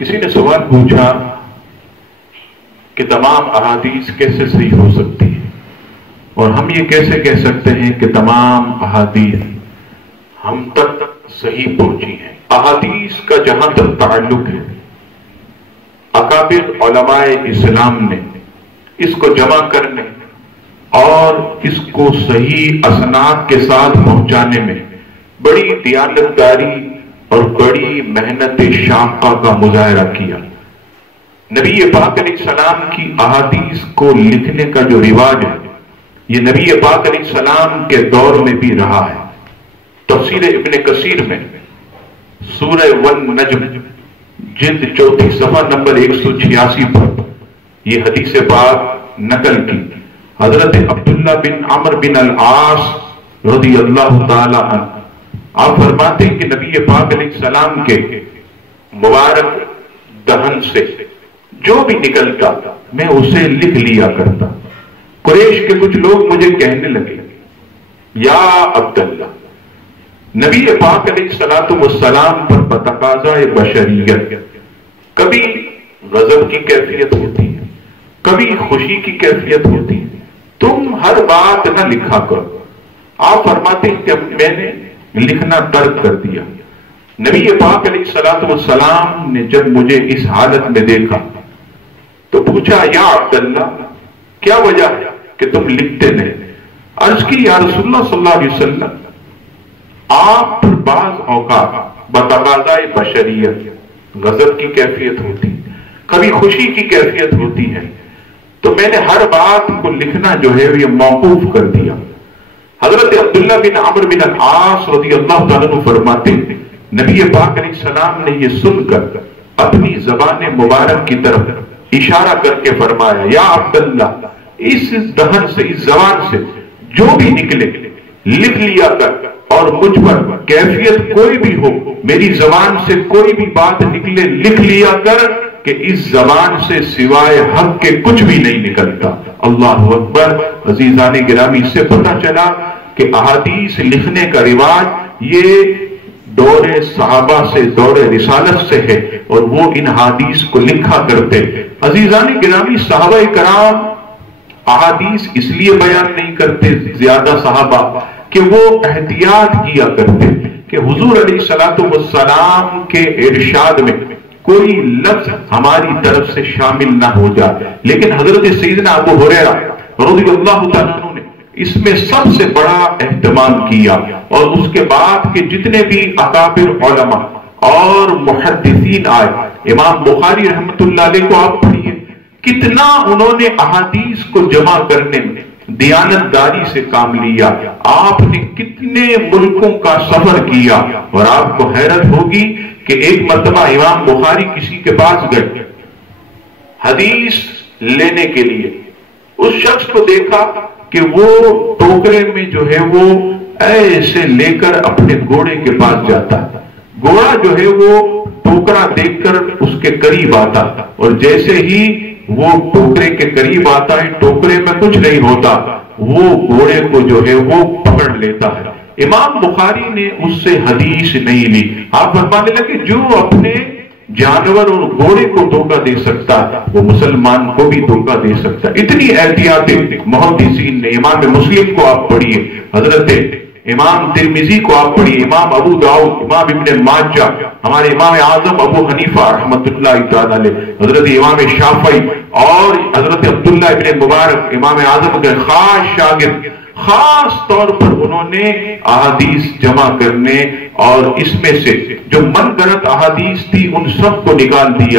کسی نے سوال پوچھا کہ تمام احادیث کیسے صحیح ہو سکتی ہیں، اور ہم یہ کیسے کہہ سکتے ہیں کہ تمام احادیث ہم تک صحیح پہنچی ہیں؟ احادیث کا جہاں تک تعلق ہے، اکابر علماء اسلام نے اس کو جمع کرنے اور اس کو صحیح اسناد کے ساتھ پہنچانے میں بڑی دیانتداری اور بڑی محنت شاقہ کا مظاہرہ کیا۔ نبی پاک علیہ السلام کی احادیث کو لکھنے کا جو رواج ہے، یہ نبی پاک علیہ السلام کے دور میں بھی رہا ہے۔ تفسیر ابن کثیر میں سورہ والنجم جلد 34 صفحہ نمبر 186 پر یہ حدیث پاک نقل کی۔ حضرت عبداللہ بن عمر بن العاص رضی اللہ تعالی عنہ آپ فرماتے ہیں کہ نبی پاک علیہ السلام کے مبارک دہن سے جو بھی نکلتا میں اسے لکھ لیا کرتا۔ قریش کے کچھ لوگ مجھے کہنے لگے، یا عبداللہ، نبی پاک علیہ السلام پر بتقاضائے بشریت کبھی غضب کی کیفیت ہوتی ہے، کبھی خوشی کی کیفیت ہوتی ہے، تم ہر بات نہ لکھا کرو۔ آپ فرماتے ہیں کہ میں نے لکھنا ترک کر دیا۔ نبی پاک علیہ السلام نے جب مجھے اس حالت میں دیکھا تو پوچھا، یا عبداللہ، کیا وجہ ہے کہ تم لکھتے نہیں؟ عرض کی، یا رسول اللہ صلی اللہ علیہ وسلم، آپ پر بعض اوقات بتقاضائے بشریت غضب کی کیفیت ہوتی، کبھی خوشی کی کیفیت ہوتی ہے، تو میں نے ہر بات کو لکھنا جو ہے یہ موقوف کر دیا۔ حضرت عبداللہ بن عمر بن العاص رضی اللہ تعالیٰ عنہ فرماتے ہیں، نبی پاک علیہ السلام نے یہ سن کر اپنی زبان مبارک کی طرف اشارہ کر کے فرمایا، یا عبداللہ، اس دہن سے، اس زبان سے جو بھی نکلے لکھ لیا کر، اور مجھ پر کیفیت کوئی بھی ہو، میری زبان سے کوئی بھی بات نکلے لکھ لیا کر کہ اس زبان سے سوائے حق کے کچھ بھی نہیں نکلتا۔ اللہ اکبر۔ عزیزان گرامی، سے پتہ چلا کہ احادیث لکھنے کا رواج یہ دور صحابہ سے، دور رسالت سے ہے، اور وہ ان احادیث کو لکھا کرتے۔ عزیزان گرامی، صحابہ کرام احادیث اس لیے بیان نہیں کرتے زیادہ صحابہ کہ وہ احتیاط کیا کرتے کہ حضور علیہ السلام کے ارشاد میں کوئی لفظ ہماری طرف سے شامل نہ ہو جائے۔ لیکن حضرت سیدنا ابو ہریرہ رضی اللہ تعالیٰ عنہ نے اس میں سب سے بڑا اہتمام کیا، اور اس کے بعد کے جتنے بھی اکابر علماء اور محدثین آئے، امام بخاری رحمت اللہ علیہ کو آپ پڑھیے، کتنا انہوں نے احادیث کو جمع کرنے میں دیانتداری سے کام لیا۔ آپ نے کتنے ملکوں کا سفر کیا، اور آپ کو حیرت ہوگی کہ ایک مرتبہ امام بخاری کسی کے پاس گئے حدیث لینے کے لیے، اس شخص کو دیکھا کہ وہ ٹوکرے میں جو ہے وہ ایسے لے کر اپنے گھوڑے کے پاس جاتا، گھوڑا جو ہے وہ ٹوکرا دیکھ کر اس کے قریب آتا، اور جیسے ہی وہ ٹوکرے کے قریب آتا ہے، ٹوکرے میں کچھ نہیں ہوتا، وہ گھوڑے کو جو ہے وہ پکڑ لیتا ہے۔ امام بخاری نے اس سے حدیث نہیں لی۔ آپ فرمانے لگے، جو اپنے جانور اور گھوڑے کو دھوکہ دے سکتا وہ مسلمان کو بھی دھوکہ دے سکتا۔ اتنی احتیاطیں محدثین نے۔ امام مسلم کو آپ پڑھیے، حضرت امام ترمذی کو آپ پڑھیے، امام ابو داؤد، امام ابن ماجہ، ہمارے امام اعظم ابو حنیفہ رحمۃ اللہ تعالی علیہ، حضرت امام شافعی اور حضرت عبداللہ ابن مبارک، امام اعظم کے خاص شاگرد، خاص طور پر انہوں نے احادیث جمع کرنے اور اس میں سے جو من گھڑت احادیث تھی ان سب کو نکال دیا۔